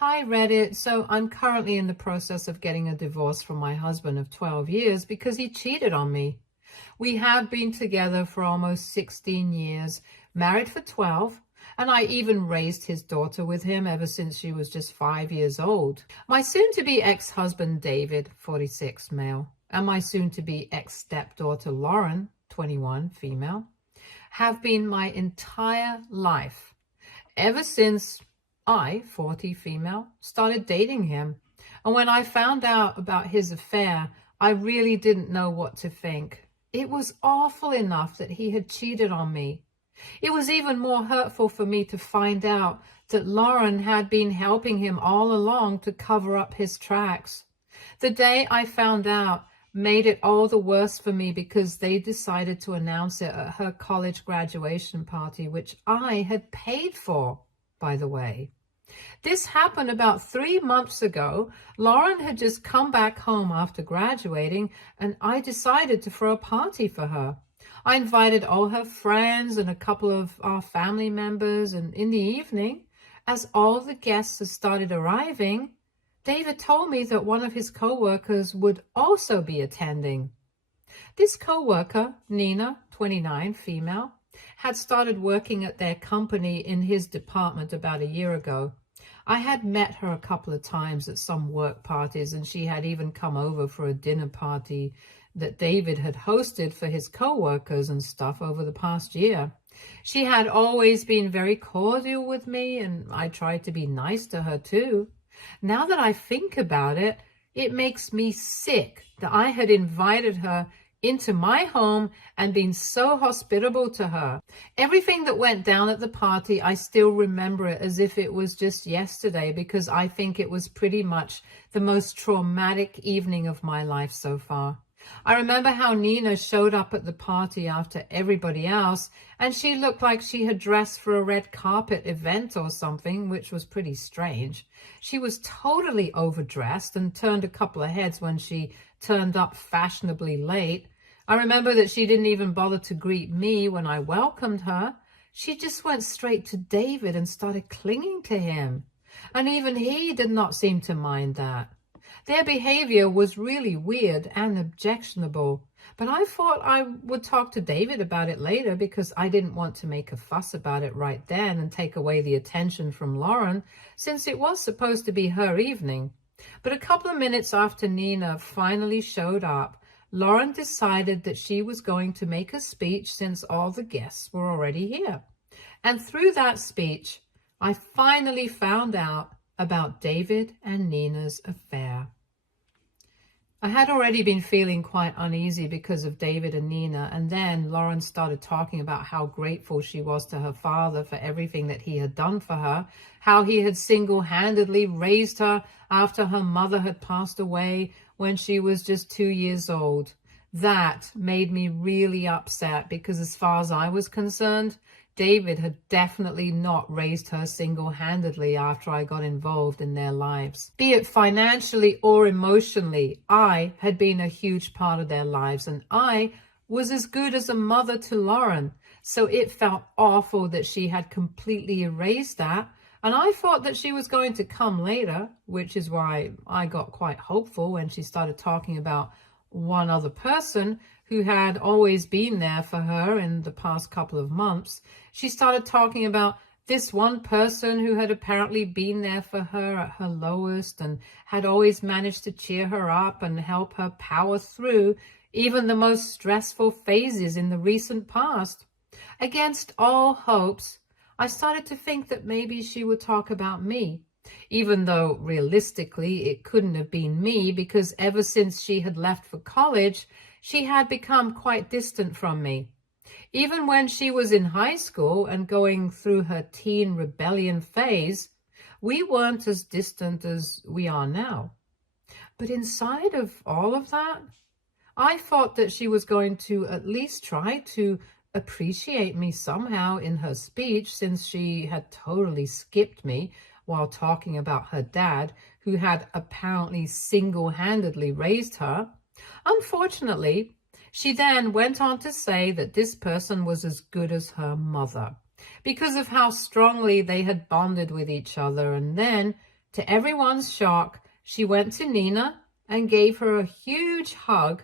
Hi Reddit. So I'm currently in the process of getting a divorce from my husband of 12 years because he cheated on me. We have been together for almost 16 years, married for 12, and I even raised his daughter with him ever since she was just 5 years old. My soon-to-be ex-husband David, 46, male, and my soon-to-be ex-stepdaughter Lauren, 21, female, have been my entire life ever since I, 40 female, started dating him. And when I found out about his affair, I really didn't know what to think. It was awful enough that he had cheated on me. It was even more hurtful for me to find out that Lauren had been helping him all along to cover up his tracks. The day I found out made it all the worse for me because they decided to announce it at her college graduation party, which I had paid for, by the way. This happened about 3 months ago. Lauren had just come back home after graduating, and I decided to throw a party for her. I invited all her friends and a couple of our family members, and in the evening, as all the guests had started arriving, David told me that one of his co-workers would also be attending. This co-worker, Nina, 29, female, had started working at their company in his department about a year ago. I had met her a couple of times at some work parties, and she had even come over for a dinner party that David had hosted for his co-workers and stuff over the past year. She had always been very cordial with me, and I tried to be nice to her too. Now that I think about it, it makes me sick that I had invited her into my home and been so hospitable to her. Everything that went down at the party, I still remember it as if it was just yesterday, because I think it was pretty much the most traumatic evening of my life so far. I remember how Nina showed up at the party after everybody else, and she looked like she had dressed for a red carpet event or something, which was pretty strange. She was totally overdressed and turned a couple of heads when she turned up fashionably late. I remember that she didn't even bother to greet me when I welcomed her. She just went straight to David and started clinging to him. And even he did not seem to mind that. Their behavior was really weird and objectionable, but I thought I would talk to David about it later because I didn't want to make a fuss about it right then and take away the attention from Lauren, since it was supposed to be her evening. But a couple of minutes after Nina finally showed up, Lauren decided that she was going to make a speech since all the guests were already here. And through that speech, I finally found out about David and Nina's affair. I had already been feeling quite uneasy because of David and Nina, and then Lauren started talking about how grateful she was to her father for everything that he had done for her, how he had single-handedly raised her after her mother had passed away when she was just 2 years old. That made me really upset because as far as I was concerned, David had definitely not raised her single-handedly after I got involved in their lives. Be it financially or emotionally, I had been a huge part of their lives, and I was as good as a mother to Lauren. So it felt awful that she had completely erased that. And I thought that she was going to come later, which is why I got quite hopeful when she started talking about one other person who had always been there for her in the past couple of months. She started talking about this one person who had apparently been there for her at her lowest and had always managed to cheer her up and help her power through even the most stressful phases in the recent past. Against all hopes, I started to think that maybe she would talk about me, even though realistically it couldn't have been me because ever since she had left for college, she had become quite distant from me. Even when she was in high school and going through her teen rebellion phase, we weren't as distant as we are now. But inside of all of that, I thought that she was going to at least try to appreciate me somehow in her speech, since she had totally skipped me while talking about her dad, who had apparently single-handedly raised her. Unfortunately, she then went on to say that this person was as good as her mother because of how strongly they had bonded with each other, and then To everyone's shock, she went to Nina and gave her a huge hug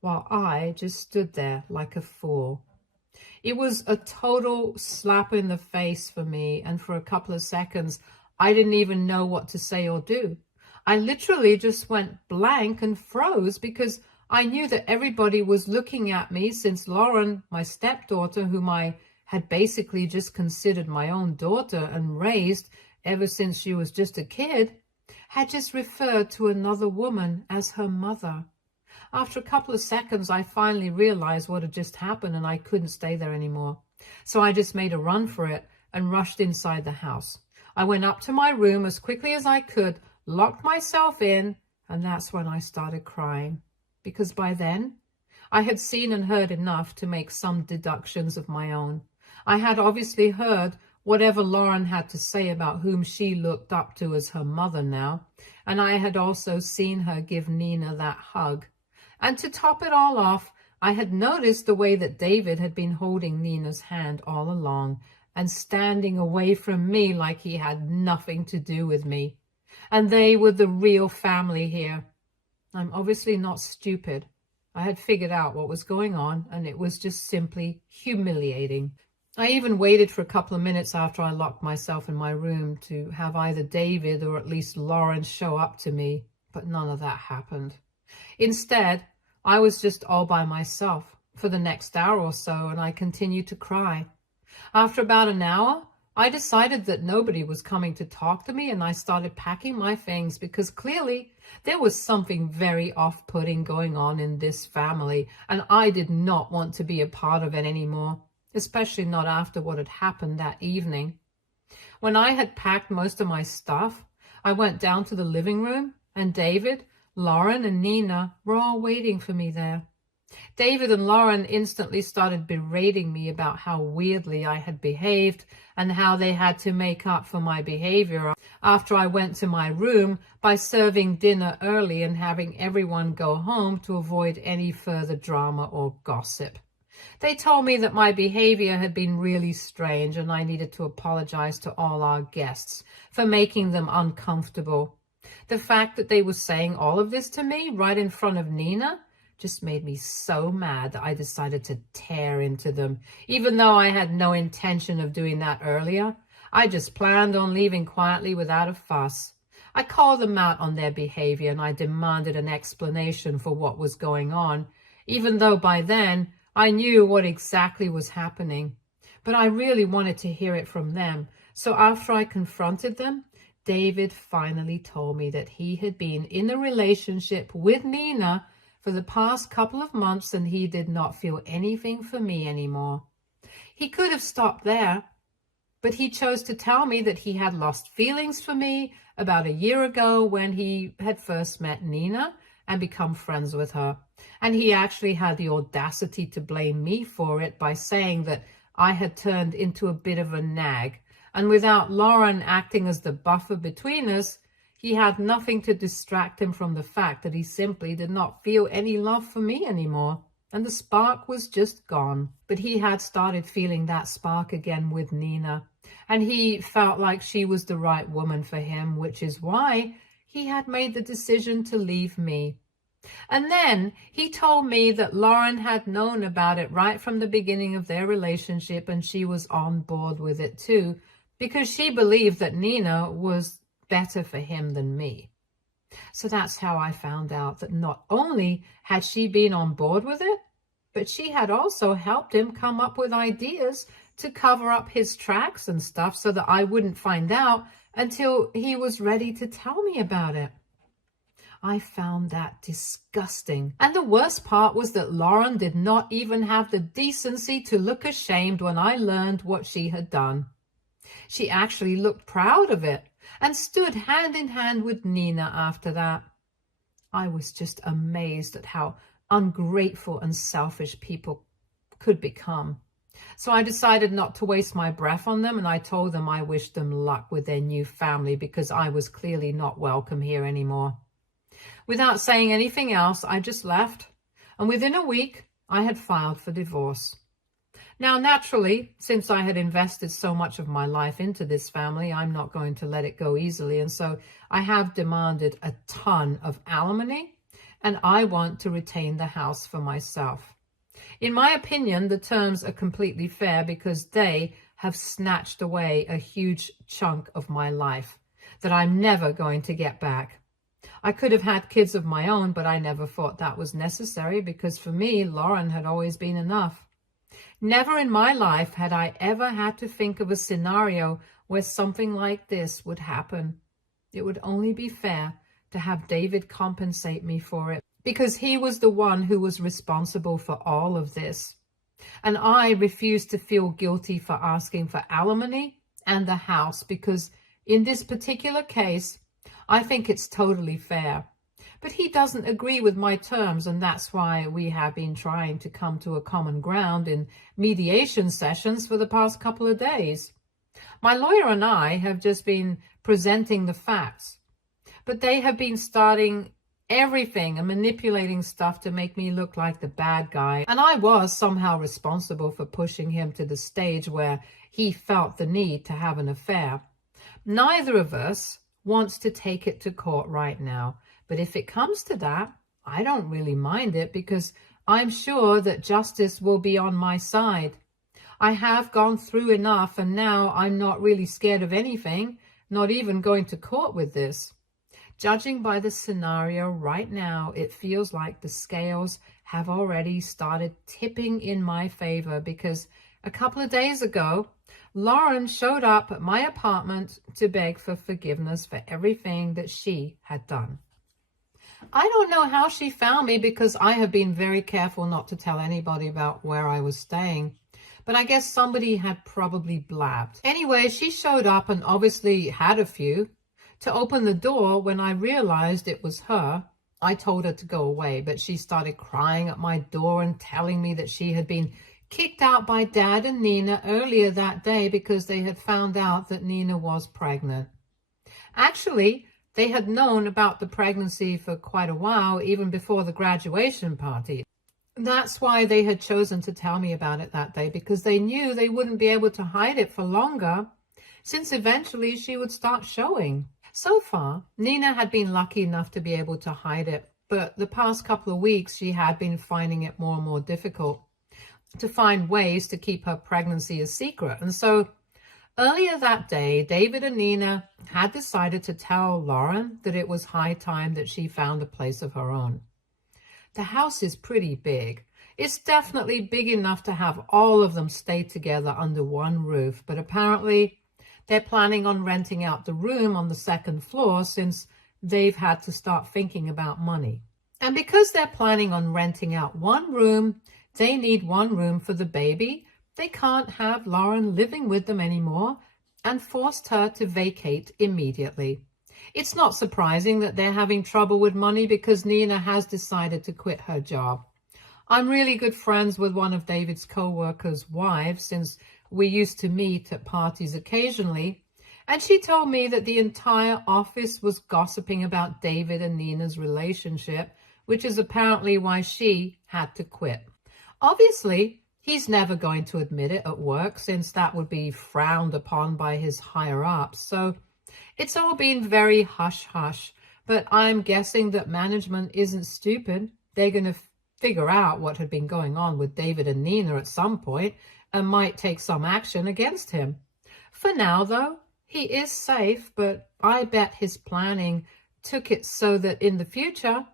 while I just stood there like a fool. It was a total slap in the face for me, and for a couple of seconds, I didn't even know what to say or do. I literally just went blank and froze because I knew that everybody was looking at me, since Lauren, my stepdaughter, whom I had basically just considered my own daughter and raised ever since she was just a kid, had just referred to another woman as her mother. After a couple of seconds, I finally realized what had just happened and I couldn't stay there anymore. So I just made a run for it and rushed inside the house. I went up to my room as quickly as I could, locked myself in, and that's when I started crying. Because by then, I had seen and heard enough to make some deductions of my own. I had obviously heard whatever Lauren had to say about whom she looked up to as her mother now, and I had also seen her give Nina that hug. And to top it all off, I had noticed the way that David had been holding Nina's hand all along and standing away from me like he had nothing to do with me. And they were the real family here. I'm obviously not stupid. I had figured out what was going on, and it was just simply humiliating. I even waited for a couple of minutes after I locked myself in my room to have either David or at least Lauren show up to me, but none of that happened. Instead, I was just all by myself for the next hour or so, and I continued to cry. After about an hour, I decided that nobody was coming to talk to me, and I started packing my things because clearly there was something very off-putting going on in this family, and I did not want to be a part of it anymore, especially not after what had happened that evening. When I had packed most of my stuff, I went down to the living room, and David, Lauren, and Nina were all waiting for me there. David and Lauren instantly started berating me about how weirdly I had behaved and how they had to make up for my behavior after I went to my room by serving dinner early and having everyone go home to avoid any further drama or gossip. They told me that my behavior had been really strange and I needed to apologize to all our guests for making them uncomfortable. The fact that they were saying all of this to me right in front of Nina just made me so mad that I decided to tear into them. Even though I had no intention of doing that earlier, I just planned on leaving quietly without a fuss. I called them out on their behavior and I demanded an explanation for what was going on, even though by then I knew what exactly was happening. But I really wanted to hear it from them. So after I confronted them, David finally told me that he had been in a relationship with Nina for the past couple of months and he did not feel anything for me anymore. He could have stopped there, but he chose to tell me that he had lost feelings for me about a year ago when he had first met Nina and become friends with her. And he actually had the audacity to blame me for it by saying that I had turned into a bit of a nag. And without Lauren acting as the buffer between us, he had nothing to distract him from the fact that he simply did not feel any love for me anymore. And the spark was just gone. But he had started feeling that spark again with Nina. And he felt like she was the right woman for him, which is why he had made the decision to leave me. And then he told me that Lauren had known about it right from the beginning of their relationship and she was on board with it too, because she believed that Nina was better for him than me. So that's how I found out that not only had she been on board with it, but she had also helped him come up with ideas to cover up his tracks and stuff so that I wouldn't find out until he was ready to tell me about it. I found that disgusting. And the worst part was that Lauren did not even have the decency to look ashamed when I learned what she had done. She actually looked proud of it and stood hand in hand with Nina after that. I was just amazed at how ungrateful and selfish people could become. So I decided not to waste my breath on them, and I told them I wished them luck with their new family because I was clearly not welcome here anymore. Without saying anything else, I just left, and within a week, I had filed for divorce. Now, naturally, since I had invested so much of my life into this family, I'm not going to let it go easily. And so I have demanded a ton of alimony, and I want to retain the house for myself. In my opinion, the terms are completely fair because they have snatched away a huge chunk of my life that I'm never going to get back. I could have had kids of my own, but I never thought that was necessary because for me, Lauren had always been enough. Never in my life had I ever had to think of a scenario where something like this would happen. It would only be fair to have David compensate me for it because he was the one who was responsible for all of this. And I refused to feel guilty for asking for alimony and the house because in this particular case, I think it's totally fair. But he doesn't agree with my terms, and that's why we have been trying to come to a common ground in mediation sessions for the past couple of days. My lawyer and I have just been presenting the facts, but they have been starting everything and manipulating stuff to make me look like the bad guy. And I was somehow responsible for pushing him to the stage where he felt the need to have an affair. Neither of us wants to take it to court right now. But if it comes to that, I don't really mind it because I'm sure that justice will be on my side. I have gone through enough and now I'm not really scared of anything, not even going to court with this. Judging by the scenario right now, it feels like the scales have already started tipping in my favor because a couple of days ago, Lauren showed up at my apartment to beg for forgiveness for everything that she had done. I don't know how she found me because I have been very careful not to tell anybody about where I was staying. But I guess somebody had probably blabbed. Anyway, she showed up and obviously had a few. To open the door, when I realized it was her, I told her to go away, but she started crying at my door and telling me that she had been kicked out by Dad and Nina earlier that day because they had found out that Nina was pregnant. Actually, they had known about the pregnancy for quite a while, even before the graduation party. That's why they had chosen to tell me about it that day, because they knew they wouldn't be able to hide it for longer, since eventually she would start showing. So far, Nina had been lucky enough to be able to hide it, but the past couple of weeks she had been finding it more and more difficult to find ways to keep her pregnancy a secret. And so earlier that day, David and Nina had decided to tell Lauren that it was high time that she found a place of her own. The house is pretty big. It's definitely big enough to have all of them stay together under one roof, but apparently they're planning on renting out the room on the second floor since they've had to start thinking about money. And because they're planning on renting out one room, they need one room for the baby. They can't have Lauren living with them anymore and forced her to vacate immediately. It's not surprising that they're having trouble with money because Nina has decided to quit her job. I'm really good friends with one of David's co-workers' wives since we used to meet at parties occasionally, and she told me that the entire office was gossiping about David and Nina's relationship, which is apparently why she had to quit. Obviously, he's never going to admit it at work since that would be frowned upon by his higher-ups. So it's all been very hush-hush, but I'm guessing that management isn't stupid. They're going to figure out what had been going on with David and Nina at some point and might take some action against him. For now, though, he is safe, but I bet his planning took it so that in the future,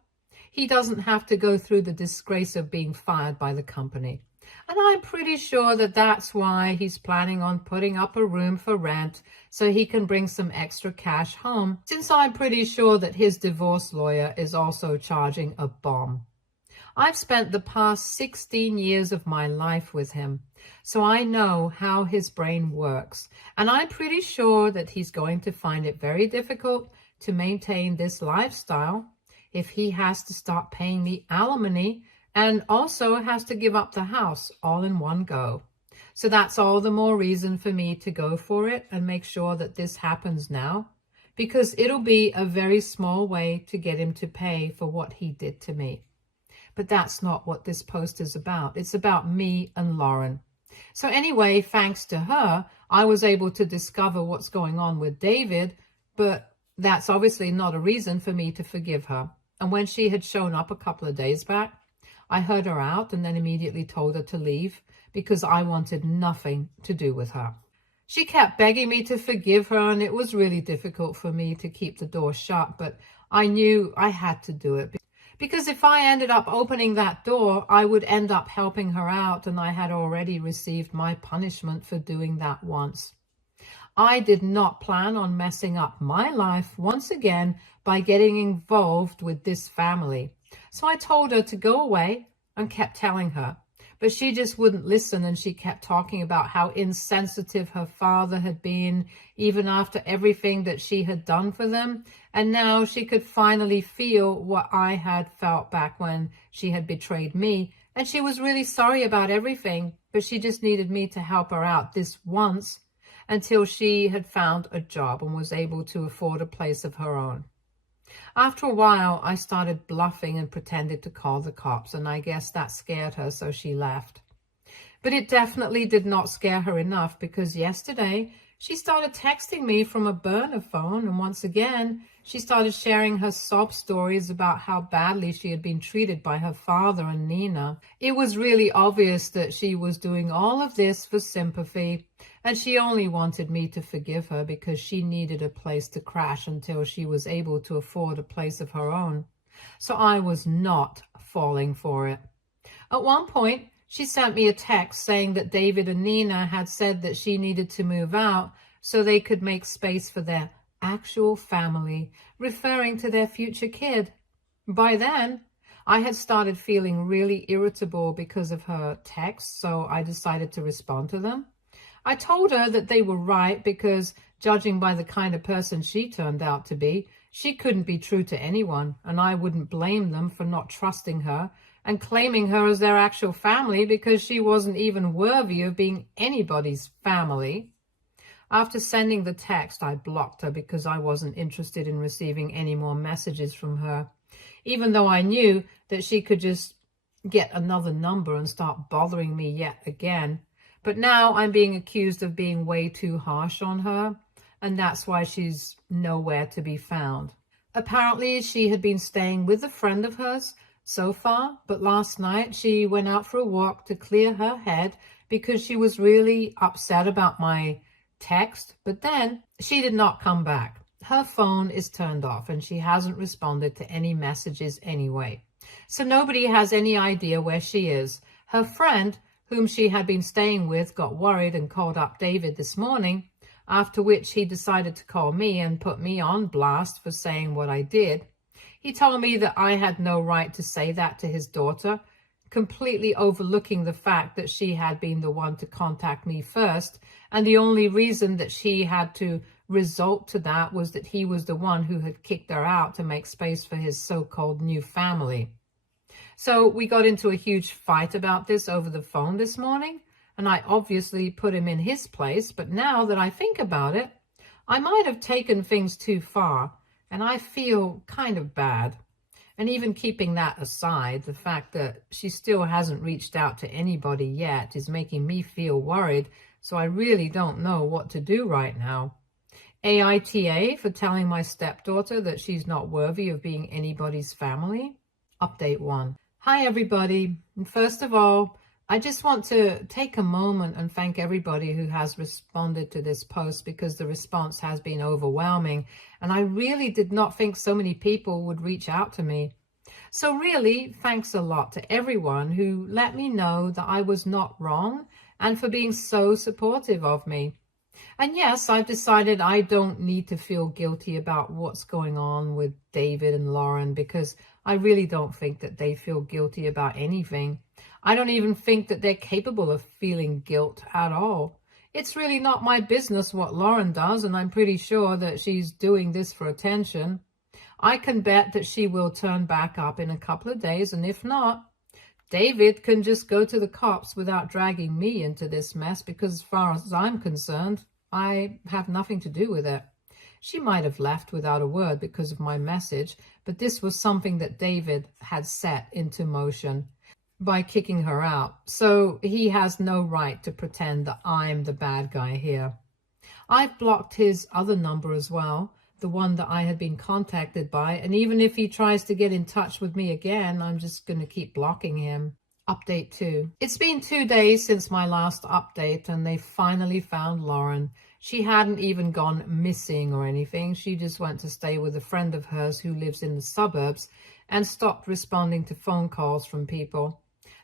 he doesn't have to go through the disgrace of being fired by the company. And I'm pretty sure that that's why he's planning on putting up a room for rent so he can bring some extra cash home, since I'm pretty sure that his divorce lawyer is also charging a bomb. I've spent the past 16 years of my life with him, so I know how his brain works, and I'm pretty sure that he's going to find it very difficult to maintain this lifestyle if he has to start paying the alimony and also has to give up the house all in one go. So that's all the more reason for me to go for it and make sure that this happens now, because it'll be a very small way to get him to pay for what he did to me. But that's not what this post is about. It's about me and Lauren. So anyway, thanks to her, I was able to discover what's going on with David, but that's obviously not a reason for me to forgive her. And when she had shown up a couple of days back, I heard her out and then immediately told her to leave because I wanted nothing to do with her. She kept begging me to forgive her, and it was really difficult for me to keep the door shut, but I knew I had to do it because if I ended up opening that door, I would end up helping her out, and I had already received my punishment for doing that once. I did not plan on messing up my life once again by getting involved with this family. So I told her to go away and kept telling her. But she just wouldn't listen, and she kept talking about how insensitive her father had been, even after everything that she had done for them. And now she could finally feel what I had felt back when she had betrayed me. And she was really sorry about everything, but she just needed me to help her out this once until she had found a job and was able to afford a place of her own. After a while, I started bluffing and pretended to call the cops, and I guess that scared her, so she left. But it definitely did not scare her enough, because yesterday she started texting me from a burner phone, and once again, she started sharing her sob stories about how badly she had been treated by her father and Nina. It was really obvious that she was doing all of this for sympathy, and she only wanted me to forgive her because she needed a place to crash until she was able to afford a place of her own. So I was not falling for it. At one point, she sent me a text saying that David and Nina had said that she needed to move out so they could make space for their actual family, referring to their future kid. By then, I had started feeling really irritable because of her texts, so I decided to respond to them. I told her that they were right because, judging by the kind of person she turned out to be, she couldn't be true to anyone, and I wouldn't blame them for not trusting her and claiming her as their actual family because she wasn't even worthy of being anybody's family. After sending the text, I blocked her because I wasn't interested in receiving any more messages from her, even though I knew that she could just get another number and start bothering me yet again. But now I'm being accused of being way too harsh on her, and that's why she's nowhere to be found. Apparently, she had been staying with a friend of hers so far, but last night she went out for a walk to clear her head because she was really upset about my text, but then she did not come back. Her phone is turned off and she hasn't responded to any messages anyway. So nobody has any idea where she is. Her friend, whom she had been staying with, got worried and called up David this morning, after which he decided to call me and put me on blast for saying what I did. He told me that I had no right to say that to his daughter, completely overlooking the fact that she had been the one to contact me first, and the only reason that she had to resort to that was that he was the one who had kicked her out to make space for his so-called new family. So we got into a huge fight about this over the phone this morning, and I obviously put him in his place, but now that I think about it, I might have taken things too far, and I feel kind of bad. And even keeping that aside, the fact that she still hasn't reached out to anybody yet is making me feel worried, so I really don't know what to do right now. AITA for telling my stepdaughter that she's not worthy of being anybody's family. Update 1. Hi, everybody. And first of all, I just want to take a moment and thank everybody who has responded to this post because the response has been overwhelming. And I really did not think so many people would reach out to me. So really, thanks a lot to everyone who let me know that I was not wrong and for being so supportive of me. And yes, I've decided I don't need to feel guilty about what's going on with David and Lauren because I really don't think that they feel guilty about anything. I don't even think that they're capable of feeling guilt at all. It's really not my business what Lauren does, and I'm pretty sure that she's doing this for attention. I can bet that she will turn back up in a couple of days, and if not, David can just go to the cops without dragging me into this mess because as far as I'm concerned, I have nothing to do with it. She might have left without a word because of my message, but this was something that David had set into motion. by kicking her out. So he has no right to pretend that I'm the bad guy here. I've blocked his other number as well, the one that I had been contacted by, and even if he tries to get in touch with me again, I'm just going to keep blocking him. Update 2. It's been 2 days since my last update, and they finally found Lauren. She hadn't even gone missing or anything. She just went to stay with a friend of hers who lives in the suburbs and stopped responding to phone calls from people.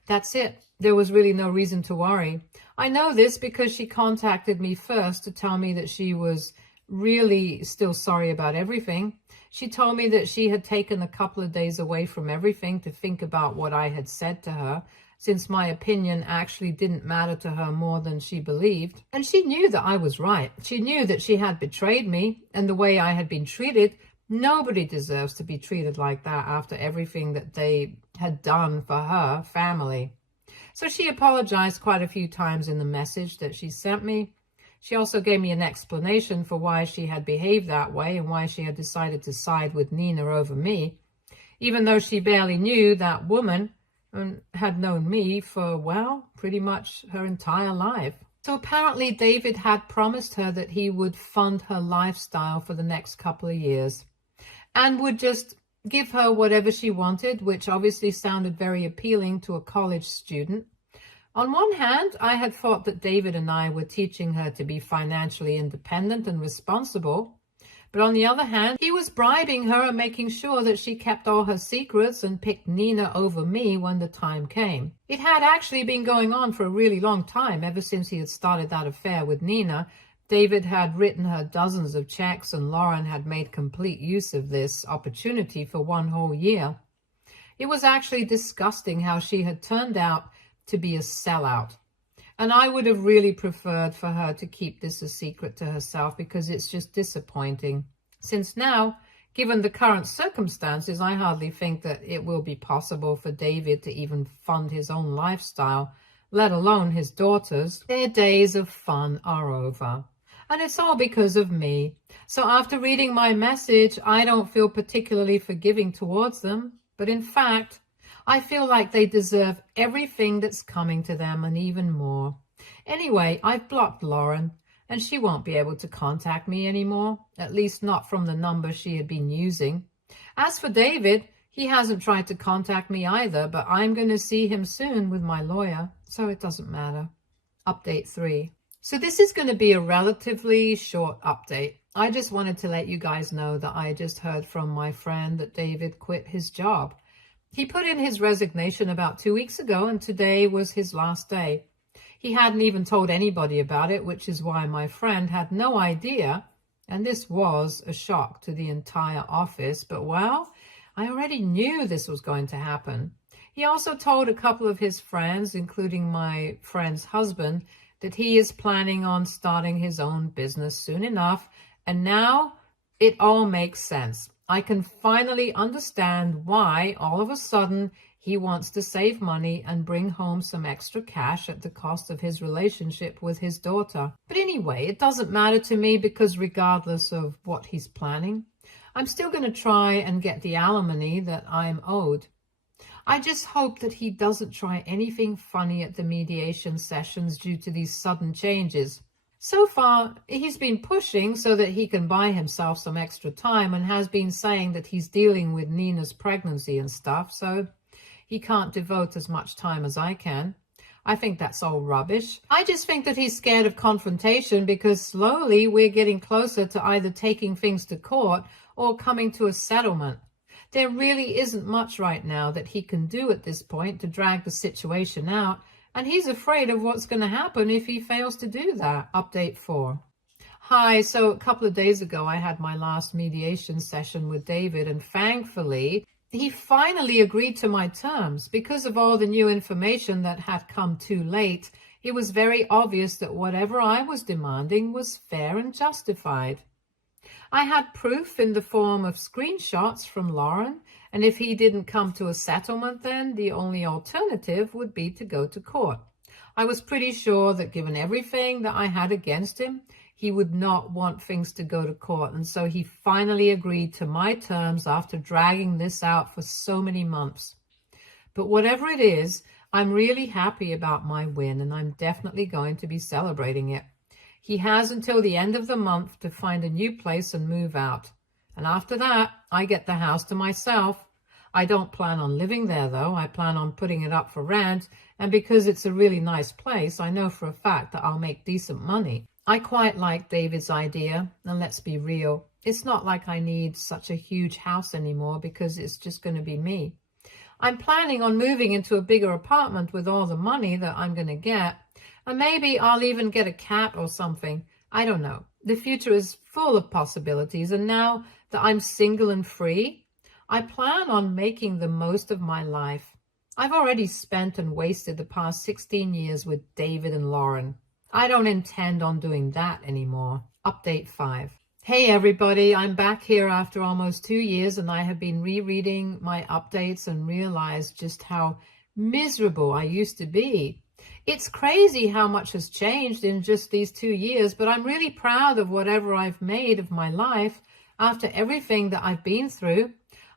That's it. There was really no reason to worry. I know this because she contacted me first to tell me that she was really still sorry about everything. She told me that she had taken a couple of days away from everything to think about what I had said to her, since my opinion actually didn't matter to her more than she believed. And she knew that I was right. She knew that she had betrayed me and the way I had been treated. Nobody deserves to be treated like that after everything that they had done for her family. So she apologized quite a few times in the message that she sent me. She also gave me an explanation for why she had behaved that way and why she had decided to side with Nina over me, even though she barely knew that woman and had known me for, well, pretty much her entire life. So apparently David had promised her that he would fund her lifestyle for the next couple of years and would just give her whatever she wanted, which obviously sounded very appealing to a college student. On one hand, I had thought that David and I were teaching her to be financially independent and responsible. But on the other hand, he was bribing her and making sure that she kept all her secrets and picked Nina over me when the time came. It had actually been going on for a really long time, ever since he had started that affair with Nina. David had written her dozens of checks, and Lauren had made complete use of this opportunity for one whole year. It was actually disgusting how she had turned out to be a sellout. And I would have really preferred for her to keep this a secret to herself, because it's just disappointing. Since now, given the current circumstances, I hardly think that it will be possible for David to even fund his own lifestyle, let alone his daughter's. Their days of fun are over. And it's all because of me. So after reading my message, I don't feel particularly forgiving towards them. But in fact, I feel like they deserve everything that's coming to them and even more. Anyway, I've blocked Lauren, and she won't be able to contact me anymore, at least not from the number she had been using. As for David, he hasn't tried to contact me either, but I'm going to see him soon with my lawyer, so it doesn't matter. Update 3. So this is going to be a relatively short update. I just wanted to let you guys know that I just heard from my friend that David quit his job. He put in his resignation about 2 weeks ago, and today was his last day. He hadn't even told anybody about it, which is why my friend had no idea, and this was a shock to the entire office. But, well, I already knew this was going to happen. He also told a couple of his friends, including my friend's husband, that he is planning on starting his own business soon enough, and now it all makes sense. I can finally understand why all of a sudden he wants to save money and bring home some extra cash at the cost of his relationship with his daughter. But anyway, it doesn't matter to me, because regardless of what he's planning, I'm still going to try and get the alimony that I'm owed. I just hope that he doesn't try anything funny at the mediation sessions due to these sudden changes. So far, he's been pushing so that he can buy himself some extra time, and has been saying that he's dealing with Nina's pregnancy and stuff, so he can't devote as much time as I can. I think that's all rubbish. I just think that he's scared of confrontation, because slowly we're getting closer to either taking things to court or coming to a settlement. There really isn't much right now that he can do at this point to drag the situation out, and he's afraid of what's going to happen if he fails to do that. Update 4. Hi, so a couple of days ago I had my last mediation session with David, and thankfully he finally agreed to my terms. Because of all the new information that had come too late, it was very obvious that whatever I was demanding was fair and justified. I had proof in the form of screenshots from Lauren, and if he didn't come to a settlement, then the only alternative would be to go to court. I was pretty sure that given everything that I had against him, he would not want things to go to court, and so he finally agreed to my terms after dragging this out for so many months. But whatever it is, I'm really happy about my win, and I'm definitely going to be celebrating it. He has until the end of the month to find a new place and move out. And after that, I get the house to myself. I don't plan on living there, though. I plan on putting it up for rent. And because it's a really nice place, I know for a fact that I'll make decent money. I quite like David's idea. And let's be real, it's not like I need such a huge house anymore because it's just going to be me. I'm planning on moving into a bigger apartment with all the money that I'm going to get. And maybe I'll even get a cat or something. I don't know. The future is full of possibilities. And now that I'm single and free, I plan on making the most of my life. I've already spent and wasted the past 16 years with David and Lauren. I don't intend on doing that anymore. Update 5. Hey everybody, I'm back here after almost 2 years, and I have been rereading my updates and realized just how miserable I used to be. It's crazy how much has changed in just these 2 years, but I'm really proud of whatever I've made of my life after everything that I've been through.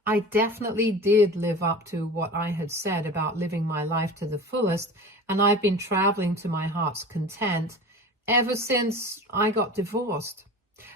I definitely did live up to what I had said about living my life to the fullest, and I've been traveling to my heart's content ever since I got divorced.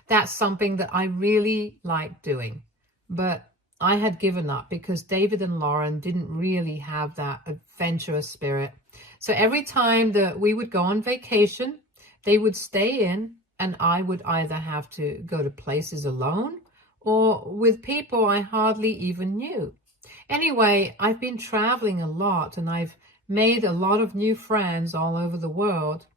That's something that I really like doing, but I had given up because David and Lauren didn't really have that adventurous spirit. So every time that we would go on vacation, they would stay in, and I would either have to go to places alone or with people I hardly even knew. Anyway, I've been traveling a lot, and I've made a lot of new friends all over the world.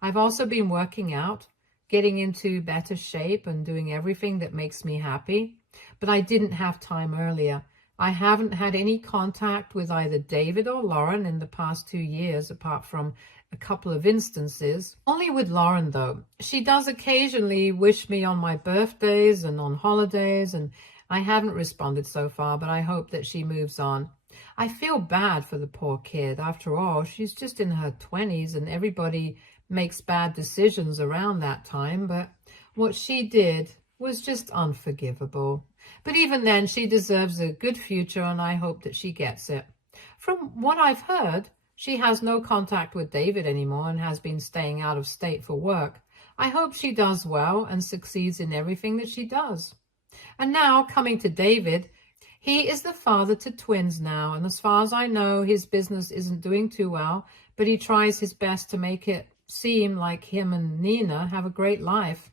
I've also been working out, getting into better shape and doing everything that makes me happy. But I didn't have time earlier. I haven't had any contact with either David or Lauren in the past 2 years, apart from a couple of instances. Only with Lauren, though. She does occasionally wish me on my birthdays and on holidays, and I haven't responded so far, but I hope that she moves on. I feel bad for the poor kid. After all, she's just in her 20s, and everybody makes bad decisions around that time, but what she did was just unforgivable. But even then, she deserves a good future, and I hope that she gets it. From what I've heard, she has no contact with David anymore and has been staying out of state for work. I hope she does well and succeeds in everything that she does. And now, coming to David, he is the father to twins now, and as far as I know, his business isn't doing too well, but he tries his best to make it seem like him and Nina have a great life.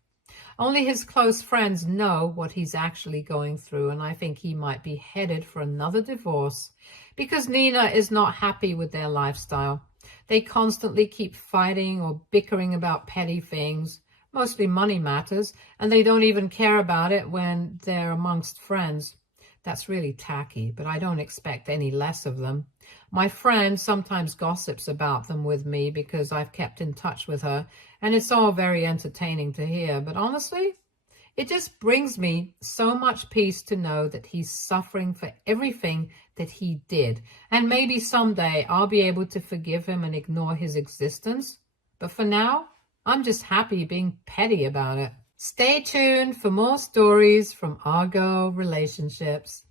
Only his close friends know what he's actually going through, and I think he might be headed for another divorce because Nina is not happy with their lifestyle. They constantly keep fighting or bickering about petty things, mostly money matters, and they don't even care about it when they're amongst friends. That's really tacky, but I don't expect any less of them. My friend sometimes gossips about them with me because I've kept in touch with her, and it's all very entertaining to hear. But honestly, it just brings me so much peace to know that he's suffering for everything that he did. And maybe someday I'll be able to forgive him and ignore his existence. But for now, I'm just happy being petty about it. Stay tuned for more stories from Our Girl Relationships.